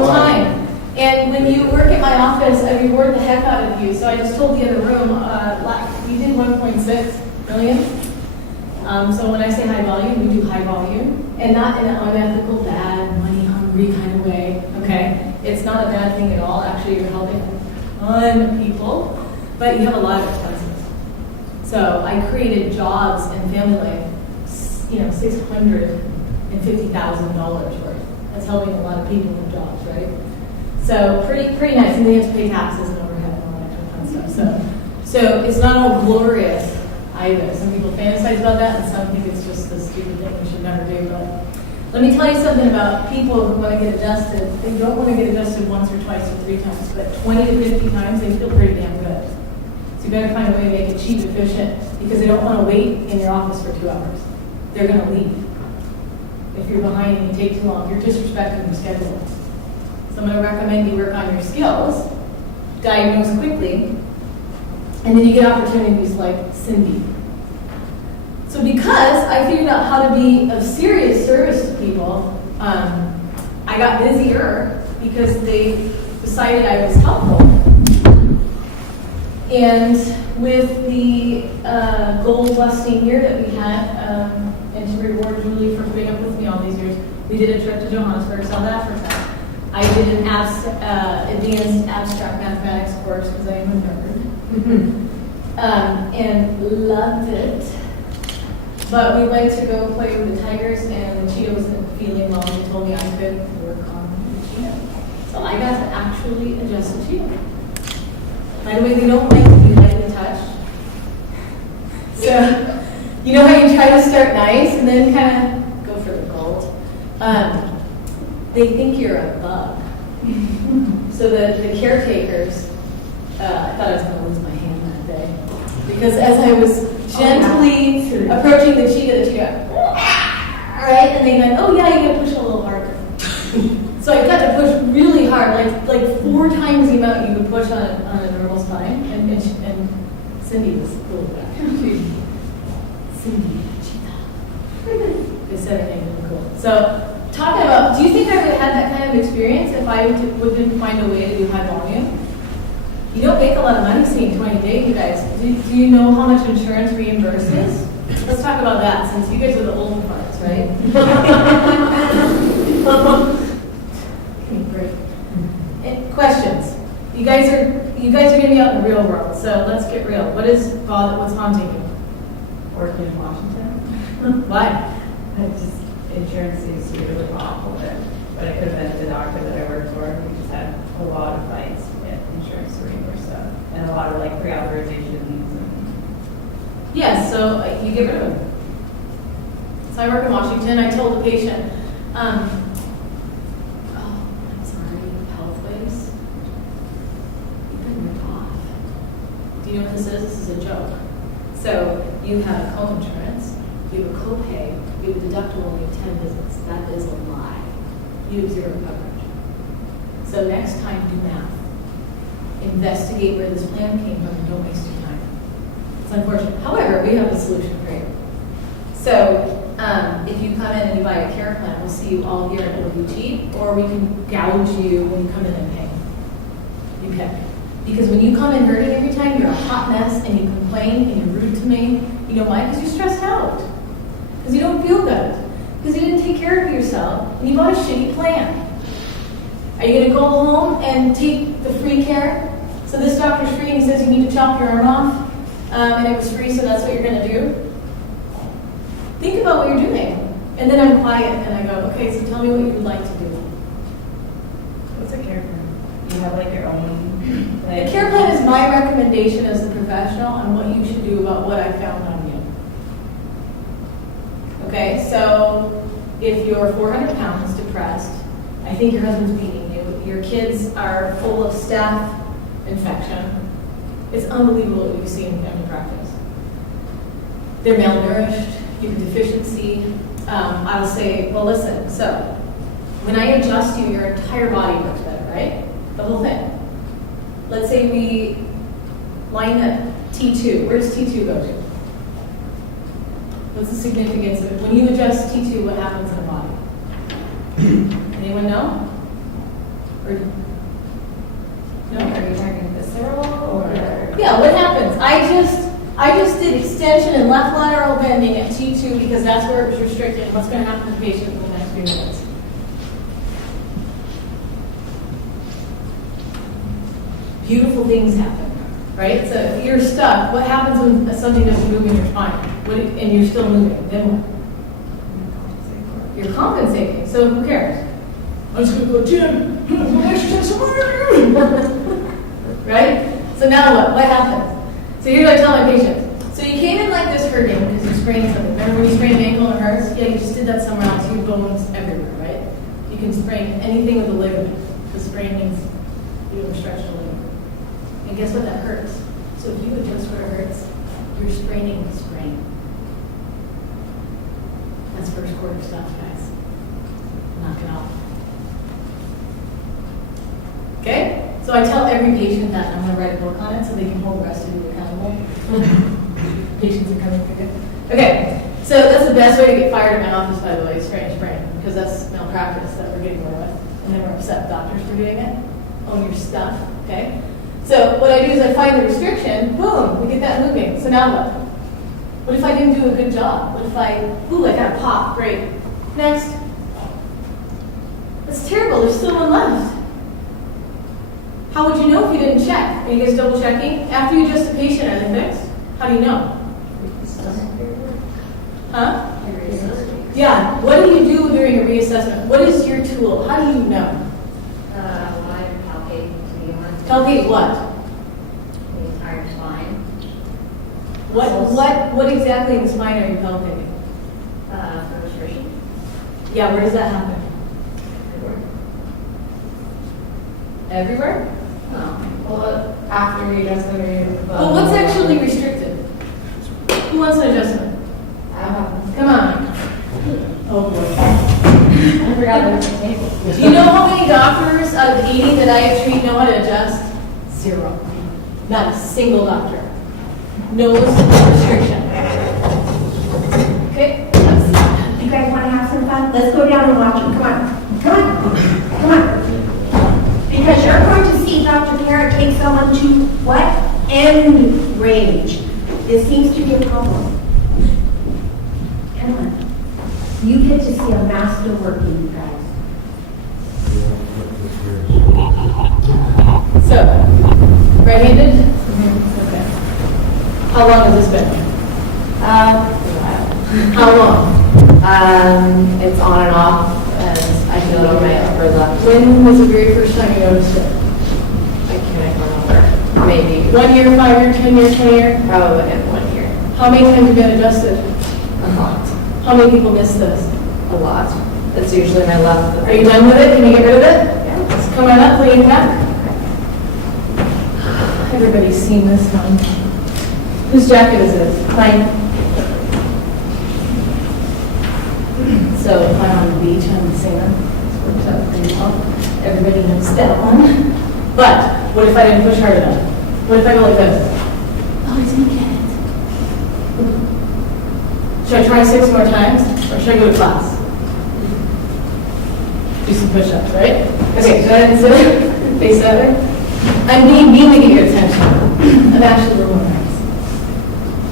long time. And when you work at my office, I reward the heck out of you. So I just told the other room, we did 1.6 million. So when I say high volume, we do high volume, and not in an unethical, bad, money-hungry kind of way, okay? It's not a bad thing at all. Actually, you're helping a ton of people, but you have a lot of expenses. So I created jobs and family life, $650,000 worth. That's helping a lot of people with jobs, right? So pretty nice, and they have to pay taxes and overhead and all that kind of fun stuff. So it's not all glorious either. Some people fantasize about that, and some think it's just the stupid thing we should never do. But let me tell you something about people who want to get adjusted. They don't want to get adjusted once or twice or 3 times, but 20 to 50 times, they feel pretty damn good. So you better find a way to make it cheap, efficient, because they don't want to wait in your office for 2 hours. They're going to leave. If you're behind and you take too long, you're disrespecting your schedule. So I'm going to recommend you work on your skills, diagnose quickly, and then you get opportunities like Cindy. So because I figured out how to be of serious service to people, I got busier because they decided I was helpful. And with the goal-busting year that we had, and to reward Julie for putting up with me all these years, we did a trip to Johannesburg, South Africa. I did an advanced abstract mathematics course because I am a nerd. And loved it. But we went to go play with the tigers, and the cheetah wasn't feeling well. They told me I could work on the cheetah. So I got to actually adjust the cheetah. By the way, they don't like to be lightly touched. So, you know how you try to start nice and then kind of go for the gold? They think you're a bug. So the caretakers, I thought I was going to lose my hand that day. Because as I was gently approaching the cheetah, right? And they went, oh yeah, you got to push a little harder. So I got to push really hard, like 4 times the amount you would push on a normal spine. And Cindy was cool with that. Cindy, cheetah. They said her name really cool. So talking about, do you think I would have had that kind of experience if I wouldn't find a way to do high volume? You don't make a lot of money seeing 20 days, you guys. Do you know how much insurance reimburses? Let's talk about that, since you guys are the old parts, right? Great. Questions? You guys are going to be out in the real world, so let's get real. What's haunting you? Working in Washington. Why? Insurance seems to be really awful, but it could have been the doctor that I worked for. We just had a lot of fights with insurance to reimburse stuff, and a lot of like pre-authorizations. Yes, so you get rid of them. So I work in Washington. I told the patient, I'm sorry, Healthways, you've been ripped off. Do you know what this is? This is a joke. So you have co-insurance, you have a copay, you have a deductible, and you have 10 visits. That is a lie. You have 0 coverage. So next time, do math. Investigate where this plan came from and don't waste your time. It's unfortunate. However, we have a solution for you. So if you come in and you buy a care plan, we'll see you all here and it'll be cheap, or we can gouge you when you come in and pay. You pick. Because when you come in hurting every time, you're a hot mess and you complain and you're rude to me. You know why? Because you're stressed out. Because you don't feel good. Because you didn't take care of yourself and you bought a shitty plan. Are you going to go home and take the free care? So this doctor's free and he says you need to chop your arm off, and it was free, so that's what you're going to do? Think about what you're doing. And then I'm quiet and I go, okay, so tell me what you would like to do. What's a care plan? You have like your own The care plan is my recommendation as a professional on what you should do about what I found on you. Okay, so if you're 400 pounds, depressed, I think your husband's beating you, your kids are full of staph infection, it's unbelievable what you see in family practice. They're malnourished, you have a deficiency. I'll say, well, listen, so when I adjust you, your entire body works better, right? The whole thing. Let's say we line up T2. Where does T2 go to? What's the significance of it? When you adjust T2, what happens in the body? Anyone know? Or, no? Are you talking visceral or? Yeah, what happens? I just did extension and left lateral bending at T2 because that's where it was restricted. What's going to happen to the patient in the next few minutes? Beautiful things happen, right? So if you're stuck, what happens when something doesn't move in your spine? And you're still moving? Then what? You're compensating. So who cares? I'm just going to go gym. Right? So now what? What happens? So here's what I tell my patients. So you came in like this hurting because you sprained something. Remember when you sprained an ankle and it hurts? Yeah, you just did that somewhere else. You have bones everywhere, right? You can sprain anything with a ligament. The sprain means you have a stretched a ligament. And guess what? That hurts. So if you adjust where it hurts, you're spraining the sprain. That's first quarter stuff, guys. Knock it off. Okay? So I tell every patient that, and I'm going to write a book on it so they can hold the rest of you accountable. Patients are coming for good. Okay, so that's the best way to get fired at my office, by the way, sprain, because that's malpractice that we're getting away with. And then we're upset doctors for doing it. Own your stuff, okay? So what I do is I find the restriction, boom, we get that moving. So now what? What if I didn't do a good job? What if I got a pop, great. Next. That's terrible, there's still one left. How would you know if you didn't check? Are you guys double checking? After you adjust the patient, are they fixed? How do you know? Huh? Yeah, what do you do during a reassessment? What is your tool? How do you know? I palpate to begin with. Palpate what? The entire spine. What exactly in the spine are you palpating? For restriction. Yeah, where does that happen? Everywhere. Everywhere? Well, after you adjust the Well, what's actually restricted? Who wants an adjustment? Come on. Oh boy. I forgot there was a table. Do you know how many doctors out of 80 that I treat know how to adjust? 0. Not a single doctor knows the restriction. Okay? You guys want to have some fun? Let's go down and watch them. Come on. Come on. Come on. Because you're going to see Dr. Cara take someone to what? End range. This seems to be a problem. Come on. You get to see a master working, you guys. So, right-handed? Okay. How long has this been? How long? It's on and off, and I feel it on my upper left. When was the very first time you noticed it? I can't remember. Maybe 1 year, 5 year, 10 year, 20 year? probably in 1 year. How many times have you been adjusted? A lot. How many people miss this? A lot. That's usually my left. Are you done with it? Can you get rid of it? Yeah. Let's come on up, lay it back. Everybody's seen this one. Whose jacket is this? Mine. So if I'm on the beach, I'm the singer. This works out pretty well. Everybody knows that one. But what if I didn't push hard enough? What if I go like this? Oh, I didn't get it. Should I try 6 more times? Or should I go to class? Do some push-ups, right? Okay, go ahead and sit. Face that way. I'm being mean to get your attention. I'm actually a little nervous.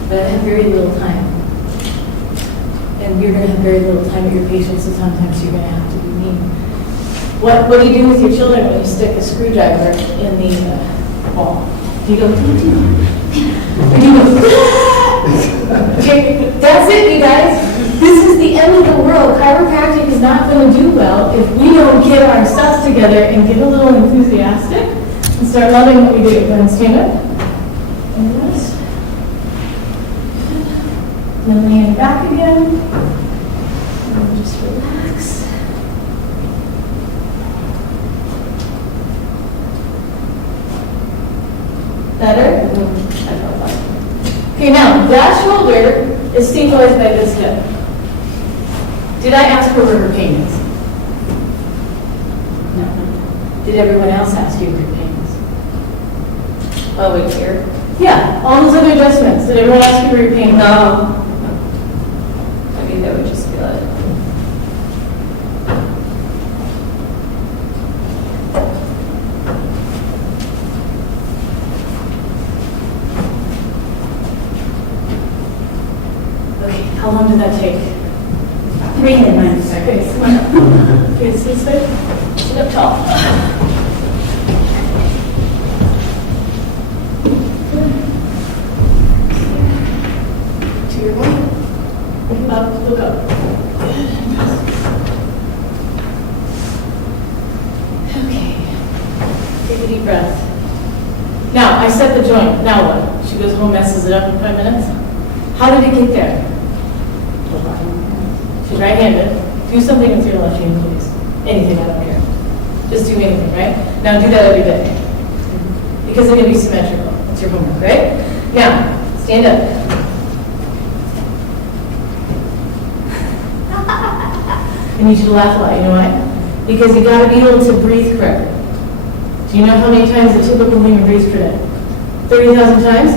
But I have very little time. And you're going to have very little time with your patients, so sometimes you're going to have to be mean. What do you do with your children when you stick a screwdriver in the wall? Do you go, do you go, okay, that's it, you guys. This is the end of the world. Chiropractic is not going to do well if we don't get our stuff together and get a little enthusiastic and start loving what we do. Go ahead and stand up. And rest. And then lay back again. And just relax. Better? I felt that. Okay, now, that shoulder is stabilized by this hip. Did I ask her where her pain is? No. Did everyone else ask you where your pain is? Oh, wait, here? Yeah, all those other adjustments. Did everyone ask you where your pain was? No. I mean, they would just feel it. Okay, sit straight. Sit up tall. To your right. Up, look up. Okay. Take a deep breath. Now, I set the joint. Now what? She goes home, messes it up in 5 minutes? How did it get there? She's right-handed. Do something with your left hand, please. Anything, I don't care. Just do anything, right? Now do that every day. Because it's going to be symmetrical. That's your homework, right? Now, stand up. I need you to laugh a lot. You know why? Because you got to be able to breathe correctly. Do you know how many times a typical human breathes per day? 30,000 times?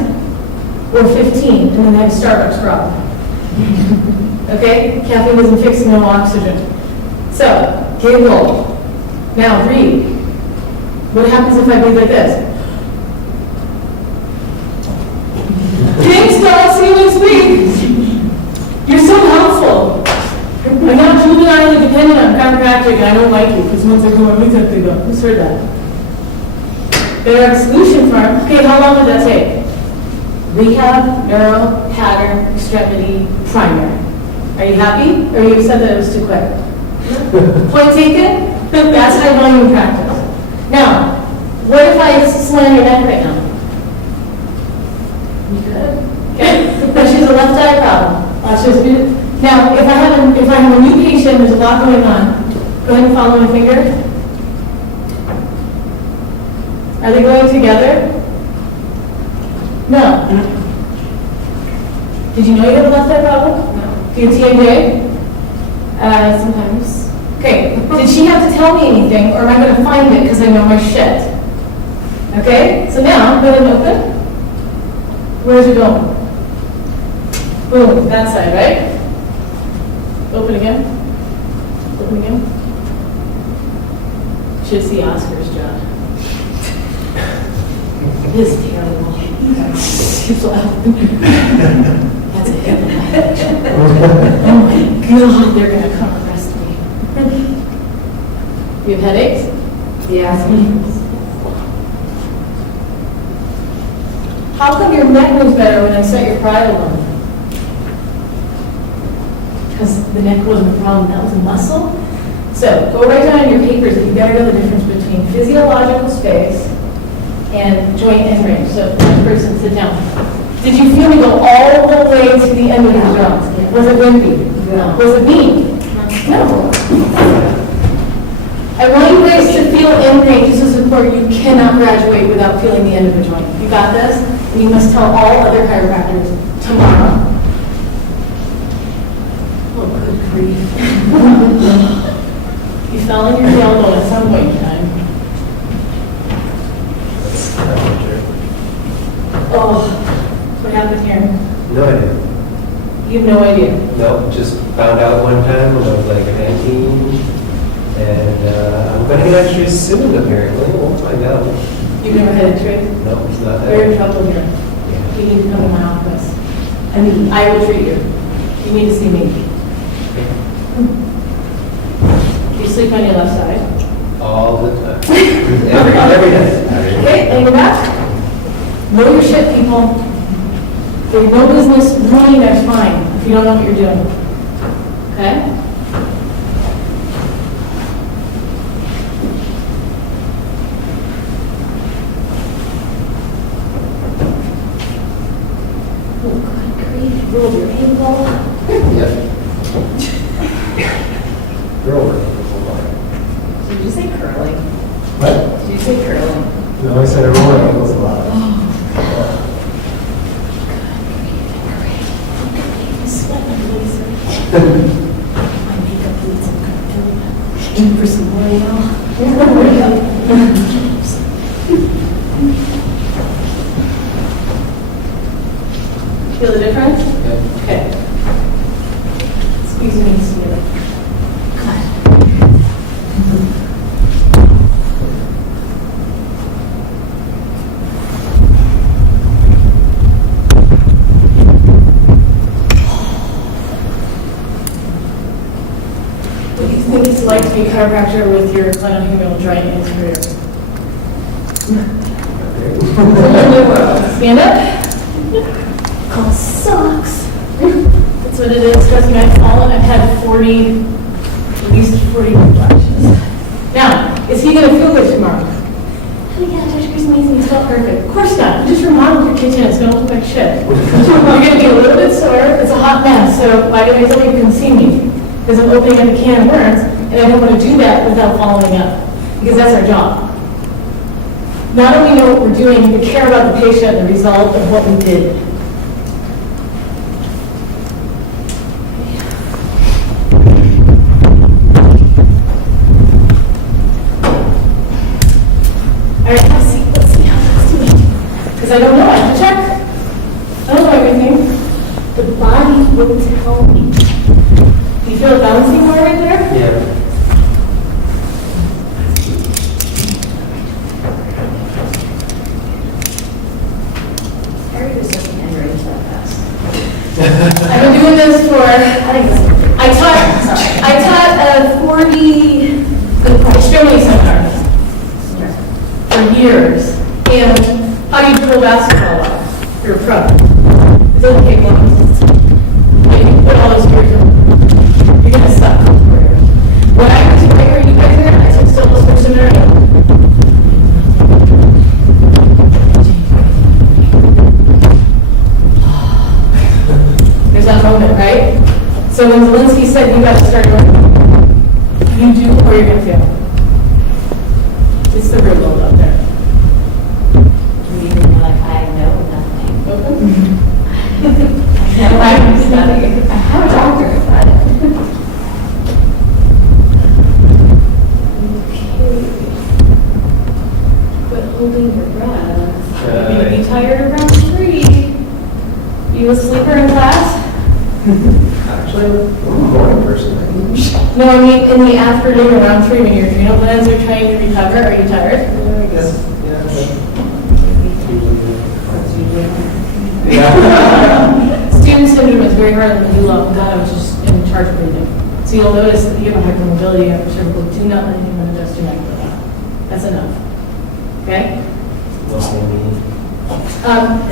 Or 15, and then they have a Starbucks problem. Okay? Caffeine isn't fixing no oxygen. So, giggle. Now breathe. What happens if I breathe like this? Thanks, God, see you next week. You're so helpful. I'm not juvenilely dependent on chiropractic, and I don't like you, because once I go, every time they go. Who's heard that? Better exclusion farm. Okay, how long would that take? Rehab, neuro, pattern, extremity, primary. Are you happy? Or are you upset that it was too quick? Point taken? That's high volume practice. Now, what if I slam your neck right now? You good? Okay. Now she has a left eye problem. Watch this. Now, if I have a new patient, there's a lot going on. Go ahead and follow my finger. Are they going together? No. Did you know you have a left eye problem? No. Do you have TMJ? Sometimes. Okay. Did she have to tell me anything, or am I going to find it because I know my shit? Okay. So now, go ahead and open. Where's it going? Boom. That side, right? Open again. Open again. Should see Oscar's job. This is terrible. She's laughing. That's a hip match. Oh my God, they're going to come arrest me. You have headaches? Yes. How come your neck moves better when I set your parietal bone? Because the neck wasn't a problem, that was a muscle. So go write down in your papers that you gotta know the difference between physiological space and joint end range. So next person, sit down. Did you feel me go all the way to the end of your joint? Was it wimpy? No. Was it mean? No. I want you guys to feel end range. This is important. You cannot graduate without feeling the end of a joint. You got this? And you must tell all other chiropractors tomorrow. Oh, good grief. You fell in your elbow at some point in time. Oh, what happened here? No idea. You have no idea. No, just found out one time when I was like 19, and I'm going to get x-rays soon apparently. We'll find out. You've never had a trick? No, it's not We're in that. trouble here. Yeah. You need to come to my office. I mean, I will treat you. You need to see me. You sleep on your left side. All the time. every day. Okay, and your back. Know your shit, people. There's no business ruining their spine if you don't know what you're doing. Okay? Oh, good grief. Roll your ankle. Yep. Girl working. Did you say curling? What? Did you say curling? No, I said a roller ankles a lot. My makeup bleeds. I'm gonna feel that. In for some L'Oreal. Feel the difference? Yep. Okay. Squeeze your knees together. Good. What do you think it's like to be a chiropractor with your clenohumeral joint anterior. Stand up. Called sucks. That's what it is. Trust me, I've fallen. I've had 40, at least 40 reflections. Now, is he going to feel good tomorrow? Oh yeah, Dr. Chris amazing. He felt perfect. Of course not. You just remodeled your kitchen. It's going to look like shit. You're going to be a little bit sore. It's a hot mess. So why do I tell you you can see me? Because I'm opening up a can of worms, and I don't want to do that without following up. Because that's our job. Not only know what we're doing, we care about the patient and the result of what we did. All right, let's see how that's doing. Because I don't know, I have to check. I don't know everything. The body will tell me. Do you feel it bouncing more right there? Yeah. Harry just doesn't end range that fast. I've been doing this for, I taught 40 extremity seminars for years. And how do you dribble basketball off? You're a pro. It doesn't take long. You can put all those years in. You're going to suck. When I went to Baker, you guys there, I said, still let's switch scenario. There's that moment, right? So when Zelensky said, you got to start going, you do or you're going to fail. It's the real world out there. You're like, I know nothing. I'm studying. I have a doctor, but. Okay. Quit holding your breath. You're going to be tired around 3. You a sleeper in class? Actually, I'm a morning person. No, I mean in the afternoon around 3 when your adrenal glands are trying to recover. Are you tired? Yeah, I guess. Yeah. Student syndrome is very hard on the below. God, I was just in charge of breathing. So you'll notice that you have a hypermobility, you have a cervical. Do not let anyone adjust your neck for that. That's enough. Okay?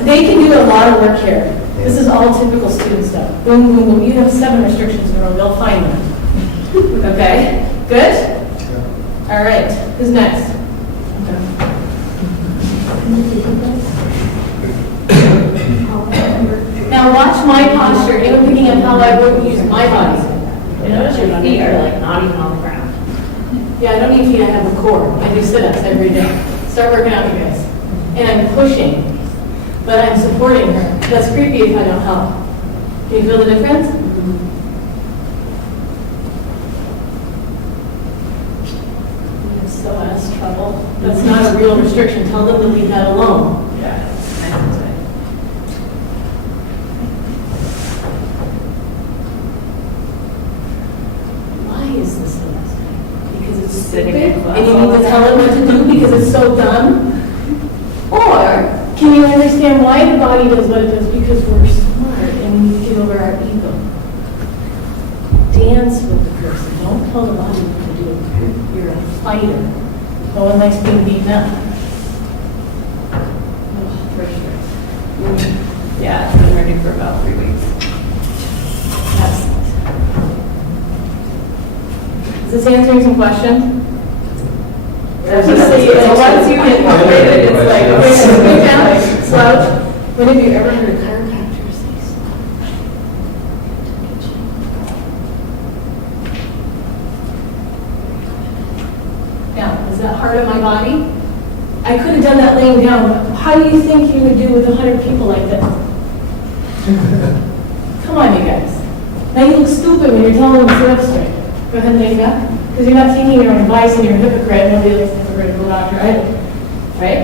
They can do a lot of work here. This is all typical student stuff. Boom, boom, boom. You have 7 restrictions in a row. They'll find them. Okay? Good? All right. Who's next? Now watch my posture. Even picking up how I would use my body. I notice your feet are like not even on the ground. Yeah, I don't need feet. I have a core. I do sit-ups every day. Start working out, you guys. And I'm pushing. But I'm supporting her. That's creepy if I don't help. Can you feel the difference? I'm so has trouble. That's not a real restriction. Tell them to leave that alone. Yeah. Why is this the best way? Because it's Sitting stupid in class and you all need the to tell time. them what to do because it's so dumb? Or can you understand why the body does what it does? Because we're smart and we need to get over our ego. Dance with the person. Don't tell the body what to do. You're a fighter. No one likes being beaten up. Oh, for sure. Yeah, I've been ready for about 3 weeks. Excellent. Is this answering some questions? Once you get motivated, it's like, okay, sit down, slouch. When have you ever heard a chiropractor say slouch? Now, is that hard on my body? I could have done that laying down, but how do you think you would do with 100 people like this? Come on, you guys. Now you look stupid when you're telling them to sit up straight. Go ahead and lay back. Because you're not taking your own advice and you're a hypocrite. Nobody likes a hypocritical doctor either. Right?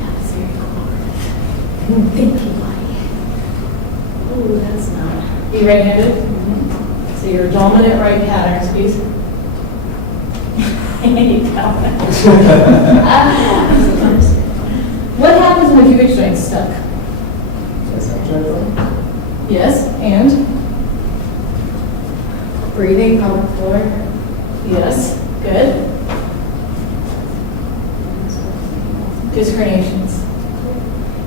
That's very cool. Thank you, buddy. Oh, that's not. You right-handed? Mm-hmm. So your dominant right pattern, please. in the pubic joint stuck. Yes, and? Breathing on the floor. Yes, good. Disc herniations.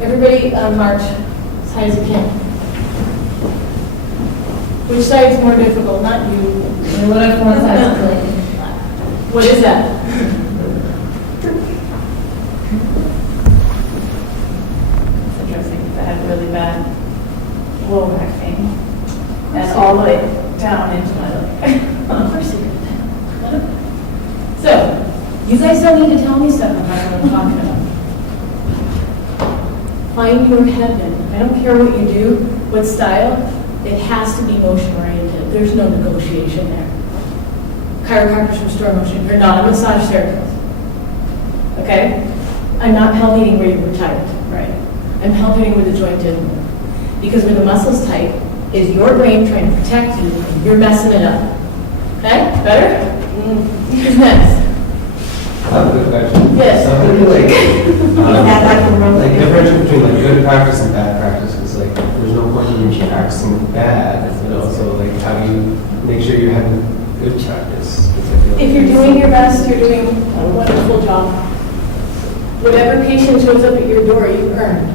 Everybody march as high as you can. Which side's more difficult? Not you. And what if one side's really flat? What is that? It's interesting because I had really bad lower back pain. And all the way down into my leg. Of course you did. So, you guys don't need to tell me stuff about what I'm talking about. Find your heaven. I don't care what you do, what style, it has to be motion oriented. There's no negotiation there. Chiropractors restore motion. You're not a massage therapist. Okay? I'm not palpating where you were tight. Right. I'm palpating where the joint didn't move. Because when the muscle's tight, is your brain trying to protect you and you're messing it up. Okay? Better? Who's next? I have a good question. Yes. So how do you like differentiate between like good practice and bad practice? Because like there's no point in you practicing bad, but also like how do you make sure you're having good practice? If you're doing your best, you're doing a wonderful job. Whatever patient shows up at your door, you earn.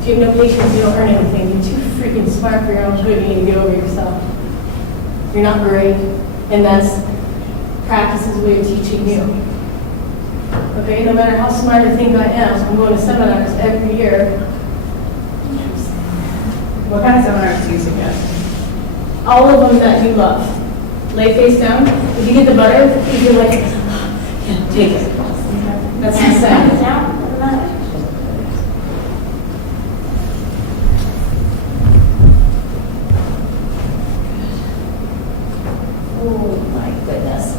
If you have no patience, you don't earn anything. You're too freaking smart for your own good. You need to get over yourself. You're not great, and that's practice's way of teaching you. Okay, no matter how smart I think I am, I'm going to seminars every year. What kind of seminars do you suggest? All of them that you love. Lay face down. If you get the butter, you're like, yeah, take it. That's the same. Oh my goodness.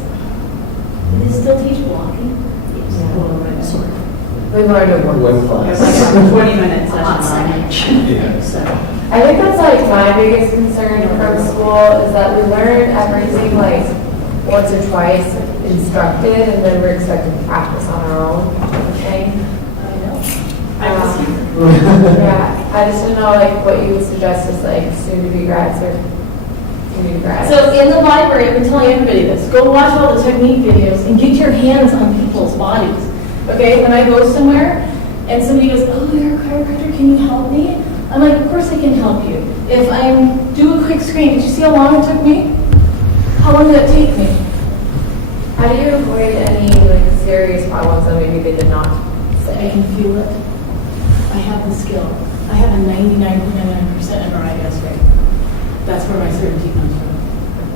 It is still teachable, Aki. We learned it One It's class. like a 20-minute session. I think that's like my biggest concern from school is that we learn everything like once or twice instructed and then we're expected to practice on our own. Okay? I know. Yeah, I just don't know like what you would suggest as like soon-to-be grads or soon-to-be grads. So in the library, I've been telling everybody this, go watch all the technique videos and get your hands on people's bodies. Okay, when I go somewhere and somebody goes, oh, you're a chiropractor, can you help me? I'm like, of course I can help you. If I do a quick screen, did you see how long it took me? How long did it take me? How do you avoid any like serious problems that maybe they did not I say? can feel it. I have the skill. I have a 99.99% MRIS rate. That's where my certainty comes from.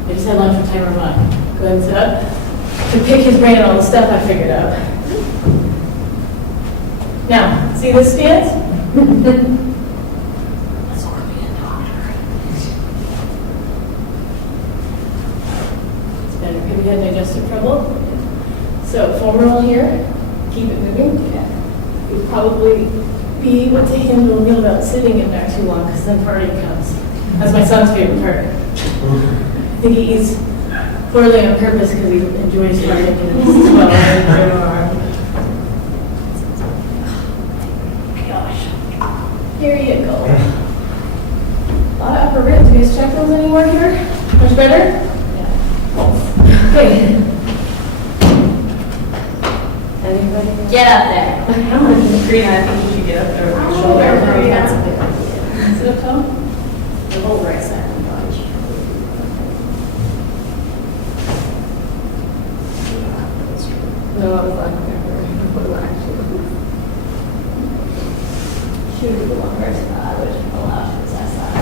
I just had lunch with Tyler Mott. Go ahead and sit up. To pick his brain on all the stuff I figured out. Now, see this stance? Let's work me a doctor. It's better. Have you had digestive trouble? So, foam roll here. Keep it moving. You'll probably be able to handle a meal without sitting in there too long because then party comes. That's my son's favorite part. I think he eats poorly on purpose because he enjoys partying and it's well. Gosh. Here you go. A lot of upper ribs. Do you guys check those anymore here? Much better? Yeah. Okay. Anybody? Get up there. Karina, I think you should get up there. Shoulder. Sit up tall. The whole right side of the body. No, I was like, Should be the one person that I would allow to possess that.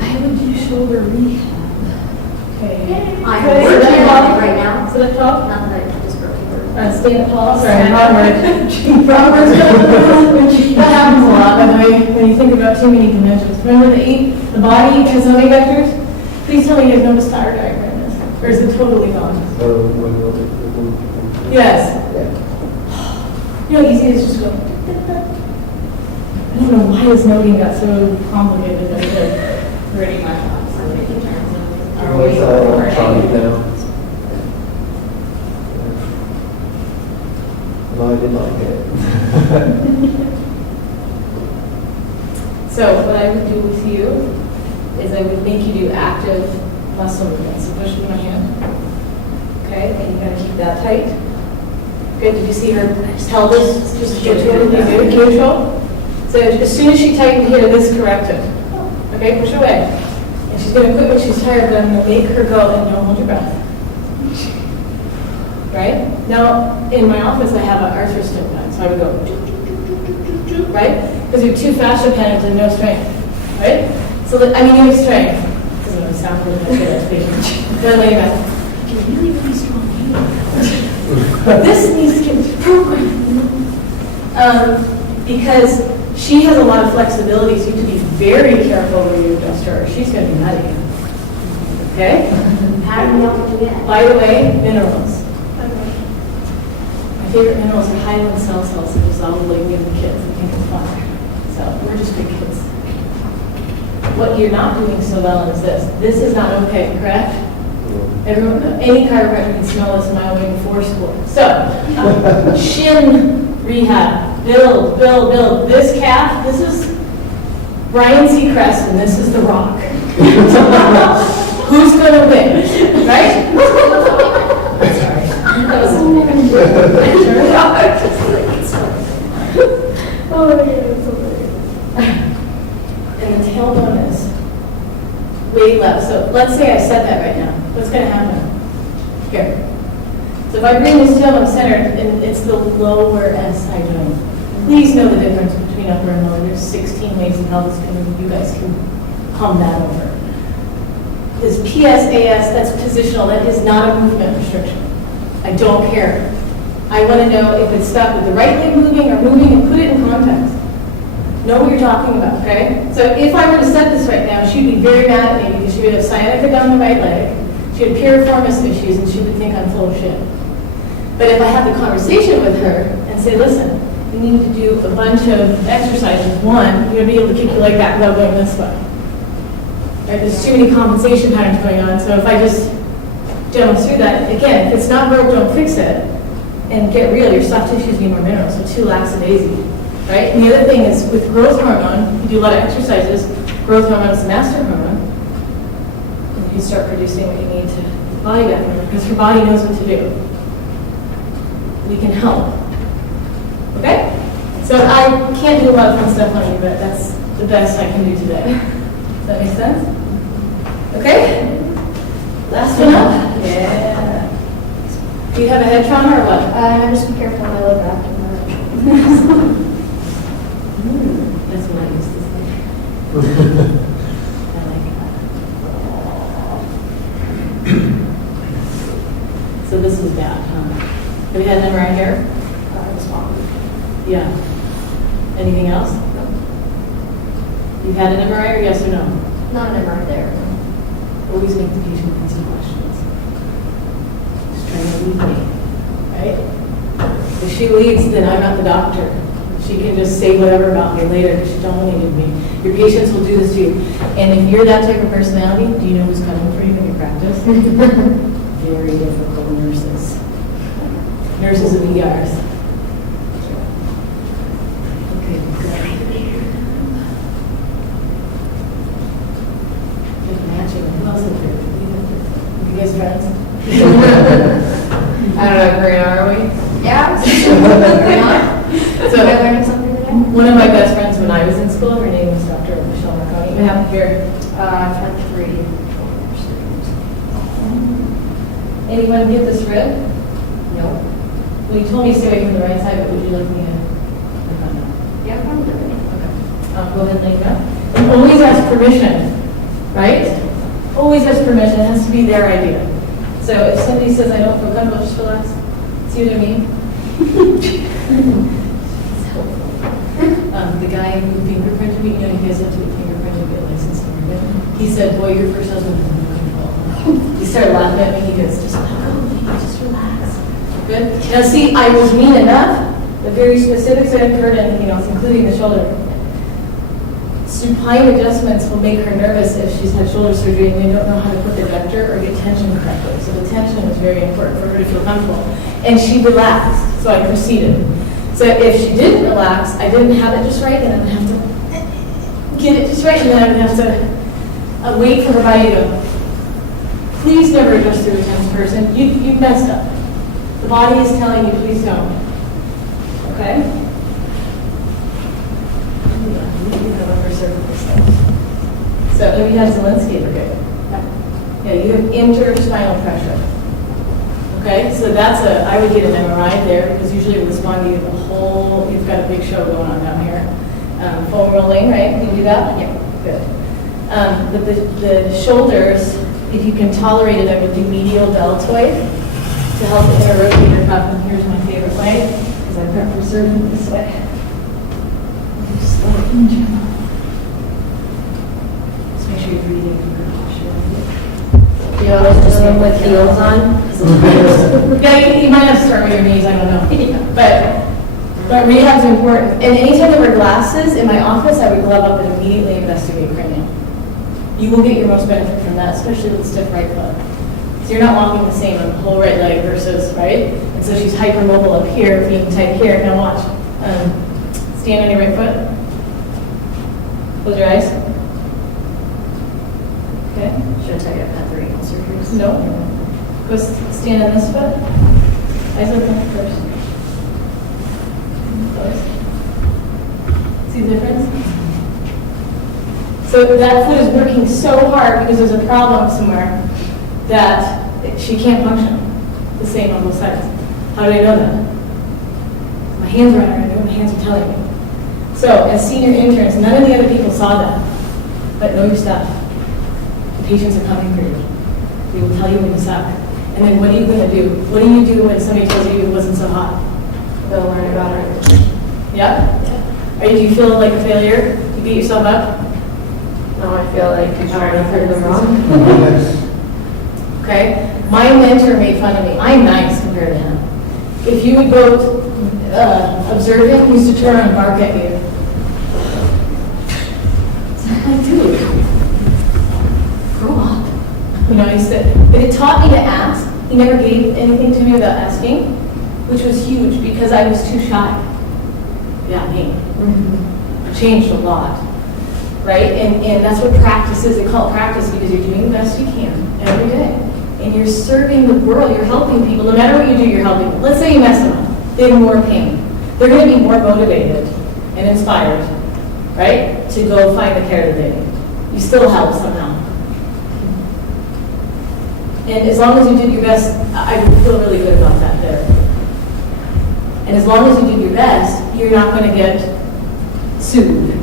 I would do shoulder rehab. Okay. I have work here right now. Sit up tall. Not that I just broke your word. Stand up tall. Sorry, wrong word. That happens a lot, by the way, when you think about too many dimensions. Remember the body has so many vectors? Please tell me you guys know what a star diagram is. Or is it totally gone? So when Yes. You know, easy is just go. I don't know why this noting got so complicated, but it did. Pretty much. I'm making turns. What's electronic now? like it. So what I would do with you is I would make you do active muscle movements. So push with my hand. Okay, and you're gonna keep that tight. Good, did you see her pelvis just get totally neutral? So as soon as she tightened here, this corrected. Okay, push away. And she's gonna quit when she's tired, but I'm gonna make her go and don't hold your breath. Right? Now, in my office, I have an arthroscope gun, so I would go, right? Because you're too fascia dependent and no strength, right? So that, I mean, you have strength. Doesn't really sound good, but then lay back. You have really, really strong hands. This needs to get programmed. Because she has a lot of flexibility, so you have to be very careful where you adjust her. She's going to be nutty. Okay? How do you know what to get? By the way, minerals. My favorite minerals are Highland cell salts that dissolve in the kids. I think it's fun. So we're just good kids. What you're not doing so well is this. This is not okay, correct? Everyone, any chiropractor can smell this a mile away before school. So, shin rehab, build. This calf, this is Brian Seacrest, and this is The Rock. Who's going to win, right? Sorry. That was Oh my God, it's so funny. And the tailbone is way left. So let's say I set that right now. What's going to happen? Here. So if I bring this tailbone centered, and it's the lower SI joint. Please know the difference between upper and lower. There's 16 ways in how this can, you guys can hum that over. This PSAS, that's positional. That is not a movement restriction. I don't care. I want to know if it's stuck with the right leg moving or moving, and put it in context. Know what you're talking about, okay? So if I were to set this right now, she'd be very mad at me because she would have sciatica down the right leg, she had piriformis issues, and she would think I'm full of shit. But if I had the conversation with her and say, listen, you need to do a bunch of exercises. One, you're going to be able to kick your leg back without going this way. Right? There's too many compensation patterns going on, so if I just demo through that, again, if it's not broke, don't fix it, and get real, your soft tissues need more minerals, so 2 laxadaisy. Right? And the other thing is with growth hormone, you do a lot of exercises, growth hormone is the master hormone, and you start producing what you need to body that hormone, because your body knows what to do. We can help. Okay? So I can't do a lot of fun stuff on you, but that's the best I can do today. Does that make sense? Okay? Last one up? Yeah. Do you have a head trauma or what? Just be careful when I look after That's what I used to say. I like that. So this is bad, huh? Have you had an MRI here? it's wrong. Yeah. Anything else? No. You've had an MRI or yes or no? Not an MRI there. Always make the patient answer questions. Just trying to lead me, right? If she leads, then I'm not the doctor. She can just say whatever about me later because she dominated me. Your patients will do this to you. And if you're that type of personality, do you know who's coming for you in your practice? Very difficult nurses. Nurses of ERs. Okay, good. Just matching. Who else is here? You guys friends? I don't know, Korean, are we? Yeah. So, Am I learning something today? one of my best friends when I was in school, her name was Dr. Michelle Marconi. You have here. I've had 3. Anyone get this rib? No. Well, you told me to stay away from the right side, but would you like me to look on that? Yeah, probably. Okay. Go ahead and lay it down. And always ask permission, right? Always ask permission. It has to be their idea. So if somebody says, I don't feel comfortable, just relax. See what I mean? It's helpful. The guy who fingerprinted me, you know, you guys have to get fingerprinted to get a license in Oregon. He said, boy, your first husband is wonderful. He started laughing at me. He goes, just let go, baby, just relax. Good? Now see, I was mean enough, the very specifics I hadn't heard anything else, including the shoulder. Supine adjustments will make her nervous if she's had shoulder surgery and they don't know how to put the vector or get tension correctly. So the tension was very important for her to feel comfortable. And she relaxed, so I proceeded. So if she didn't relax, I didn't have it just right, then I would have to get it just right, and then I would have to wait for her body to go. Please never adjust through a tense person. You've messed up. The body is telling you, please don't. Okay? You have upper cervical stuff. So have you had Zelensky ever good? Yeah, you have interspinal pressure. Okay, so that's I would get an MRI there because usually it will respond to you the whole, you've got a big show going on down here. Foam rolling, right? Can you do that? Yeah, good. But the shoulders, if you can tolerate it, I would do medial deltoid to help the inner rotator cuff. And here's my favorite way, because I prefer serving this way. Just slow it in general. Just make sure you're breathing through your posture. You always just look with heels on? Yeah, you might have to start with your knees, I don't know. But rehab's important. And anytime I wear glasses in my office, I would glove up and immediately investigate cranium. You will get your most benefit from that, especially with stiff right foot. So you're not walking the same on the whole right leg versus, right? And so she's hypermobile up here, being tight here. Now watch. Stand on your right foot. Close your eyes. Okay. Should I tell you I've had 3 ankle surgeries? No. Go stand on this foot. Eyes open first. Close. See the difference? So that foot is working so hard because there's a problem somewhere that she can't function the same on both sides. How do I know that? My hands are on her, I know my hands are telling me. So as senior interns, none of the other people saw that, but know your stuff. The patients are coming for you. They will tell you when you suck. And then what are you going to do? What do you do when somebody tells you it wasn't so hot? Go learn about it. Yeah? Do you feel like a failure? You beat yourself up? No, I feel like I proved them wrong. Okay? My mentor made fun of me. I'm nice compared to him. If you would go observe him, he used to turn and bark at you. So I'm like, dude, grow up. You know, he said, but it taught me to ask. He never gave anything to me without asking, which was huge because I was too shy. Yeah, me. I've changed a lot. Right? And that's what practice is. They call it practice because you're doing the best you can every day. And you're serving the world. You're helping people. No matter what you do, you're helping them. Let's say you mess them up. They have more pain. They're going to be more motivated and inspired, right, to go find the care that they need. You still help somehow. And as long as you did your best, I feel really good about that there. And as long as you did your best, you're not going to get sued.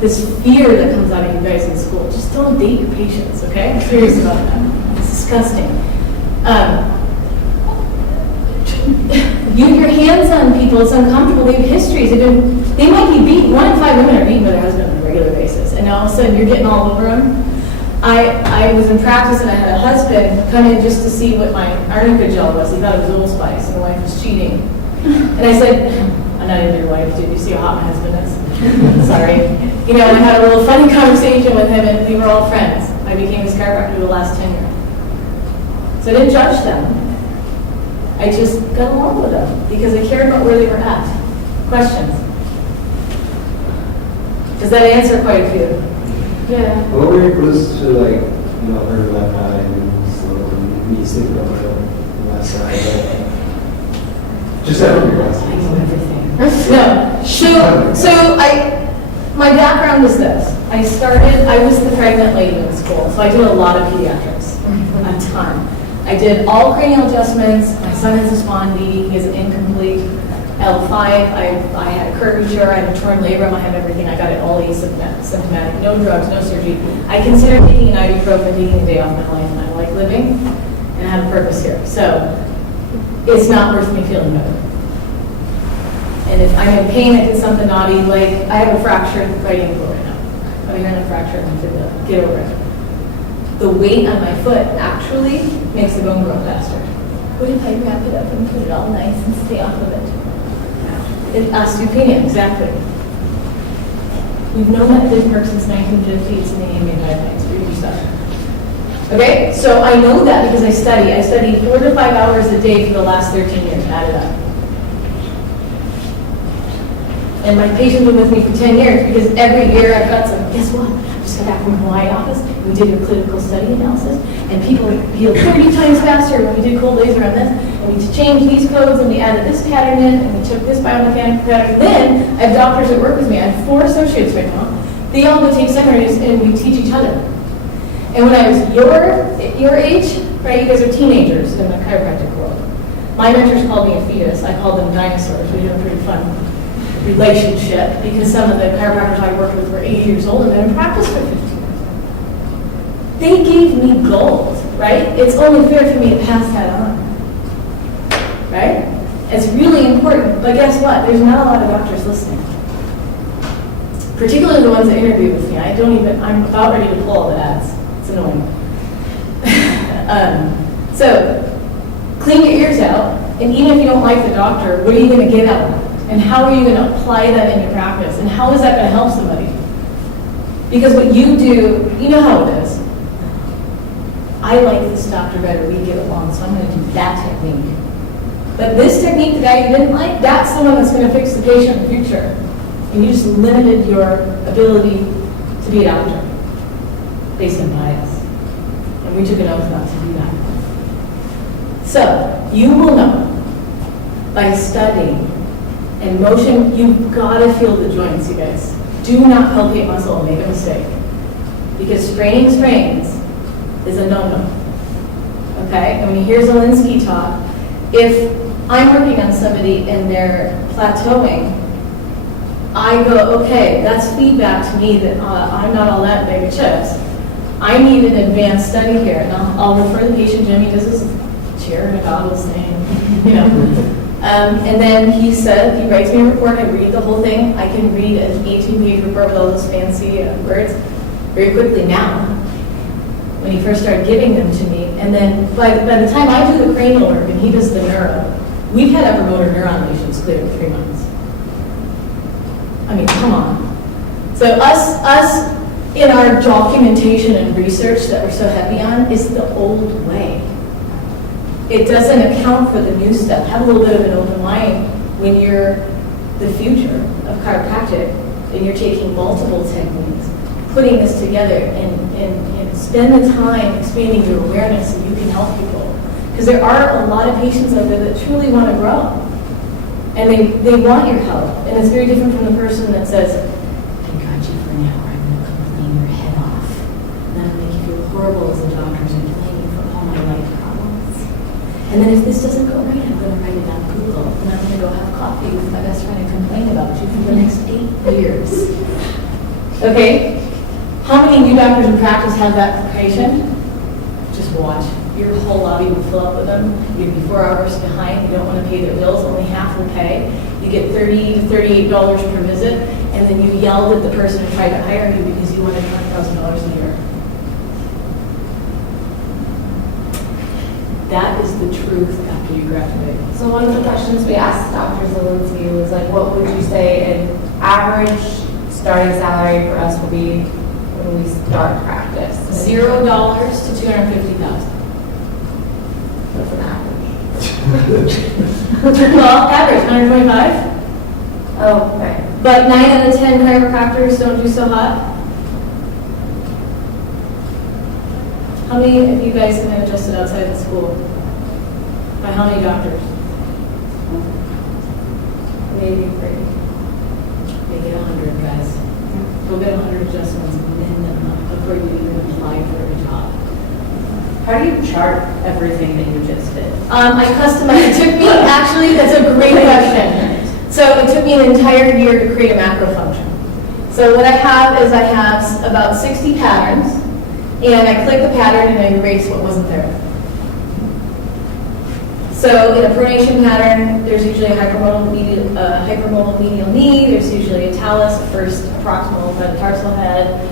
This fear that comes out of you guys in school, just don't date your patients, okay? I'm serious about that. It's disgusting. Your hands on people, it's uncomfortable. They have histories. They might be beaten. 1 in 5 women are beaten by their husband on a regular basis. And now all of a sudden you're getting all over them. I was in practice and I had a husband come in just to see what my arnica gel was. He thought it was Old Spice and the wife was cheating. And I said, I'm not into your wife. Did you see how hot my husband is? Sorry. You know, I had a little funny conversation with him and we were all friends. I became his chiropractor the last 10 years. So I didn't judge them. I just got along with them because I cared about where they were at. Questions? Does that answer quite a few? Yeah. What were your clues to her left eye and me sleeping on the left side? Just out of curiosity. I know everything. No. So my background was this. I was the pregnant lady in school, so I did a lot of pediatrics, a ton. I did all cranial adjustments. My son has a spondy. He has an incomplete L5. I had curvature. I had a torn labrum. I have everything. I got it all asymptomatic. No drugs, no surgery. I consider taking an ibuprofen, taking a day off my life, and I like living, and I have a purpose here. So it's not worth me feeling better. And if I'm in pain, I did something naughty, like I have a fractured right ankle right now. I'm hearing a fracture and I have to get over it. The weight on my foot actually makes the bone grow faster. What if I wrap it up and put it all nice and stay off of it? Osteopenia, exactly. We've known that this works since 1950. It's in the AMA guidelines. Read your stuff. Okay, so I know that because I study. I studied 4 to 5 hours a day for the last 13 years, added up. And my patients been with me for 10 years because every year I've got some, guess what? I just got back from the Hawaii office, we did a clinical study analysis, and people healed 30 times faster when we did cold laser on this, and we changed these codes, and we added this pattern in, and we took this biomechanical pattern. Then, I have doctors that work with me, I have 4 associates right now. They all go take seminaries, and we teach each other. And when I was your age, right, you guys are teenagers in the chiropractic world. My mentors called me a fetus, I called them dinosaurs. We had a pretty fun relationship because some of the chiropractors I worked with were 80 years old and been in practice for 15 years. They gave me gold, right? It's only fair for me to pass that on, right? It's really important, but guess what? There's not a lot of doctors listening. Particularly the ones that interview with me. I'm about ready to pull all the ads. It's annoying. So, clean your ears out, and even if you don't like the doctor, what are you going to get out of it? And how are you going to apply that in your practice? And how is that going to help somebody? Because what you do, you know how it is. I like this doctor better, we get along, so I'm going to do that technique. But this technique, the guy you didn't like, that's the one that's going to fix the patient in the future. And you just limited your ability to be a doctor based on bias. And we took an oath not to do that. So, you will know by studying and motion, you've got to feel the joints, you guys. Do not palpate muscle and make a mistake. Because straining strains is a no-no. Okay? And when you hear Zielinski talk, if I'm working on somebody and they're plateauing, I go, okay, that's feedback to me that I'm not all that big of chips. I need an advanced study here. And I'll refer the patient, Jimmy does this chair and a goggles thing, you know. And then he said, he writes me a report, I read the whole thing. I can read an 18-page report with all those fancy words very quickly now, when he first started giving them to me. And then by the time I do the cranial work and he does the neuro, we've had upper motor neuron lesions cleared in 3 months. I mean, come on. So us in our documentation and research that we're so heavy on is the old way. It doesn't account for the new stuff. Have a little bit of an open mind when you're the future of chiropractic and you're taking multiple techniques, putting this together and spend the time expanding your awareness so you can help people. Because there are a lot of patients out there that truly want to grow. And they want your help. And it's very different from the person that says, I got you for an hour, I'm going to complain your head off. And that'll make you feel horrible as a doctor and blame you for all my life problems. And then if this doesn't go right, I'm going to write it on Google. And I'm going to go have coffee with my best friend and complain about you for the next 8 years. Okay? How many new doctors in practice have that patient? Just watch. Your whole lobby will fill up with them. You'd be 4 hours behind. You don't want to pay their bills. Only half will pay. You get $30 to $38 per visit, and then you yelled at the person who tried to hire you because you wanted $20,000 a year. That is the truth after you graduate. So one of the questions we asked Dr. Zielinski was like, what would you say an average starting salary for us will be when we start practice? $0 to $250,000. That's an average. Well, average, 125. Oh, okay. But 9 out of 10 chiropractors don't do so hot. How many of you guys have been adjusted outside the school? By how many doctors? Maybe 30. They get 100, guys. Go get 100 adjustments minimum before you even apply for a job. How do you chart everything that you just did? I customized. It took me, actually, that's a great question. So it took me an entire year to create a macro function. So what I have is I have about 60 patterns, and I click the pattern and I erase what wasn't there. So in a pronation pattern, there's usually a hypermodal medial knee, there's usually a talus, a first proximal metatarsal head.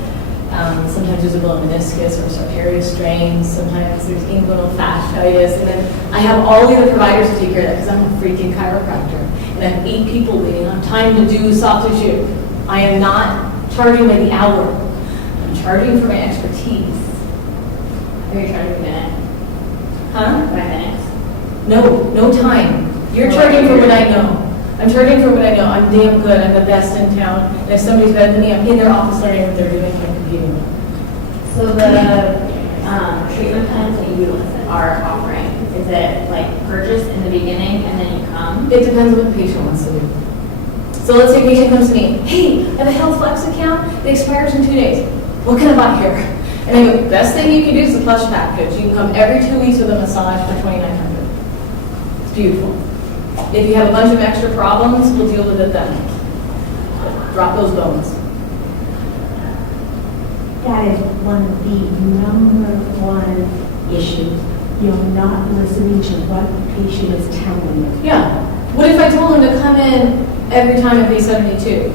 Sometimes there's a below meniscus or sartorius strains. Sometimes there's inguinal fasciitis. And then I have all the other providers to take care of that because I'm a freaking chiropractor. And I have 8 people waiting on time to do soft tissue. I am not charging by the hour. I'm charging for my expertise. Are you charging a minute? Huh? By minutes? No time. You're charging for what I know. I'm charging for what I know. I'm damn good. I'm the best in town. And if somebody's better than me, I'm in their office learning what they're doing and competing with. So the treatment plans that you are offering, is it like purchase in the beginning and then you come? It depends what the patient wants to do. So let's say a patient comes to me, hey, I have a Health Flex account. It expires in 2 days. What can I buy here? And I go, the best thing you can do is the plush package. You can come every 2 weeks with a massage for $2,900. It's beautiful. If you have a bunch of extra problems, we'll deal with it then. Drop those bones. That is one of the number one issues. You're not listening to what the patient is telling you. Yeah. What if I told them to come in every time I pay $72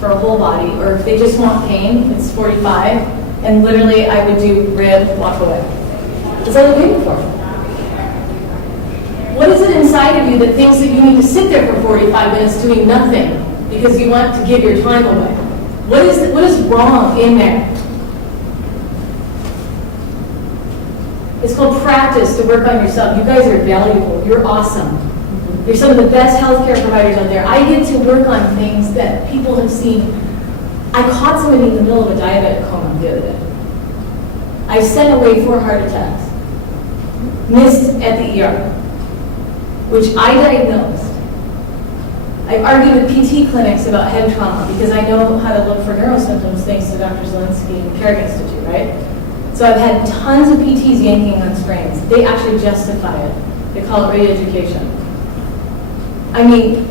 for a whole body, or if they just want pain, it's $45, and literally I would do rib, walk away. That's all they're paying for. What is it inside of you that thinks that you need to sit there for 45 minutes doing nothing because you want to give your time away? What is wrong in there? It's called practice to work on yourself. You guys are valuable. You're awesome. You're some of the best healthcare providers out there. I get to work on things that people have seen. I caught somebody in the middle of a diabetic coma the other day. I sent away 4 heart attacks. Missed at the ER, which I diagnosed. I've argued with PT clinics about head trauma because I know how to look for neurosymptoms thanks to Dr. Zelinsky and the Cara Institute, right? So I've had tons of PTs yanking on sprains. They actually justify it. They call it re-education. I mean,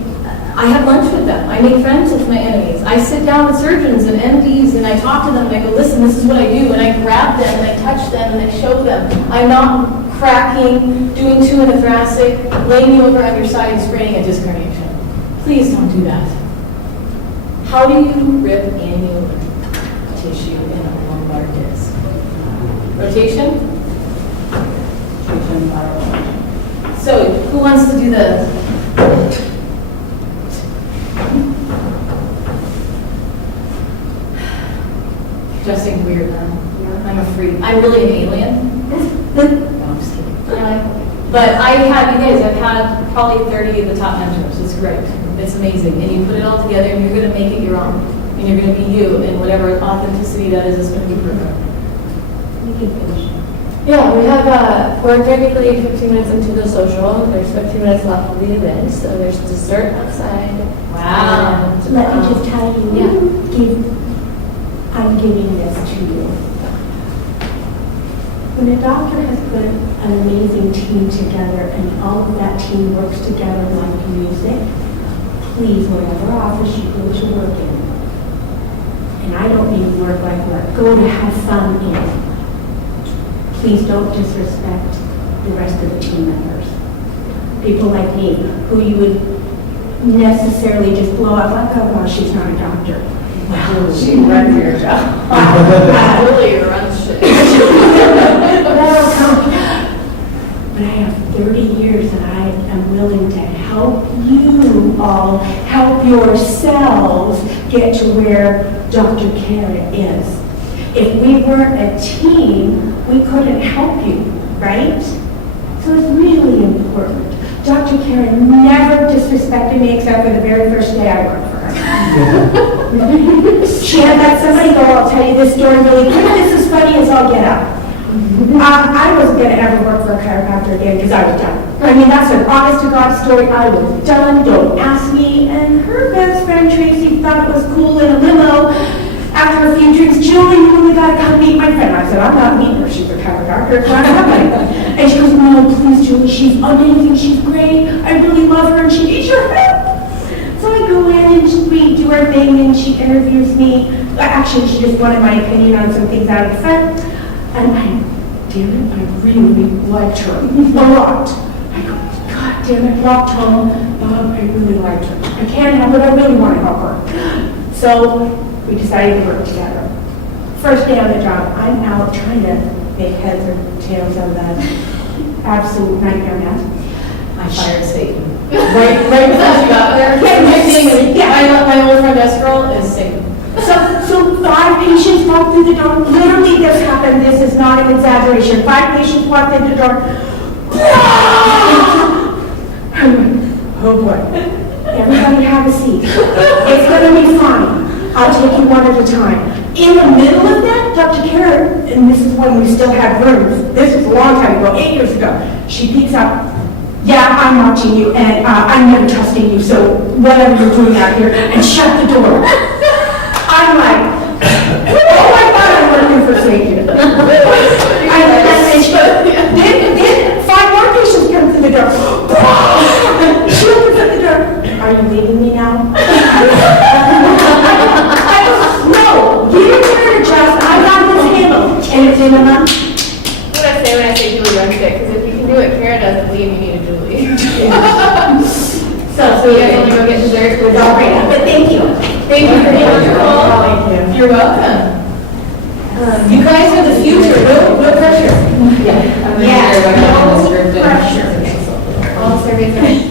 I have lunch with them. I make friends with my enemies. I sit down with surgeons and MDs and I talk to them and I go, listen, this is what I do. And I grab them and I touch them and I show them. I'm not cracking, doing 2 in a thoracic, laying you over on your side and spraining a disc herniation. Please don't do that. How do you rip annular tissue in a lumbar disc? Rotation? So, who wants to do the... Dressing weird now. I'm a freak. I'm really an alien. No, I'm just kidding. But I have, you guys, I've had probably 30 of the top mentors. It's great. It's amazing. And you put it all together and you're going to make it your own. And you're going to be you, and whatever authenticity that is going to be perfect. You can finish. Yeah, we have, we're technically 15 minutes into the social. There's 15 minutes left of the event, so there's dessert outside. Wow. And, Let me just tell you, I'm giving this to you. When a doctor has put an amazing team together and all of that team works together like music, please, whatever office you go to work in, and I don't mean work like work, go to have fun in. Please don't disrespect the rest of the team members. People like me, who you would necessarily just blow up like, oh, well, she's not a doctor. Well, She runs your job. Really runs shit. But I have 30 years and I am willing to help you all help yourselves get to where Dr. Cara is. If we weren't a team, we couldn't help you, right? So it's really important. Dr. Cara never disrespected me except for the very first day I worked for her. She had let somebody go, I'll tell you this story really quick. This is funny as all get out. I wasn't going to ever work for a chiropractor again because I was done. I mean, that's an honest to God story. I was done. Don't ask me. And her best friend Tracy thought it was cool in a limo. After a few drinks, Julie, you really got to come meet my friend. I said, I'm not meeting her. She's a chiropractor. It's not happening. And she goes, no, please, Julie. She's amazing. She's great. I really love her and she needs your help. So I go in and we do our thing and she interviews me. Actually, she just wanted my opinion on some things out of the front. And damn it, I really liked her a lot. I go, God damn it, walked home. I really liked her. I can't help it, I really want to help her. So we decided to work together. First day on the job, I'm out trying to make heads or tails out of that absolute nightmare mess. I fired Satan. Right before she got there. My old friend Escrow is Satan. So 5 patients walked through the door. Literally this happened. This is not an exaggeration. 5 patients walked through the door. I went, oh boy. gonna be fine. I'll take you one at a time. In the middle of that, Dr. Cara, and this is when we still had rooms, this was a long time ago, 8 years ago, she peeks up, yeah, I'm watching you, and I'm never trusting you, so whatever you're doing out here, and shut the door. I'm like, oh my God, I'm working for safety. Then 5 more patients come through the door. She opens up the door. Are you leaving me now? No, you didn't just, I got this handled. And it's in a month. What I say when I say Julie runs it, because if you can do what Cara doesn't leave, you need a Julie. So you guys want to go get dessert? It's all right, but thank you. Thank you for being on the call. Thank you. You're welcome. You guys are the future, no pressure. Yeah. Yeah, All no pressure. surveys are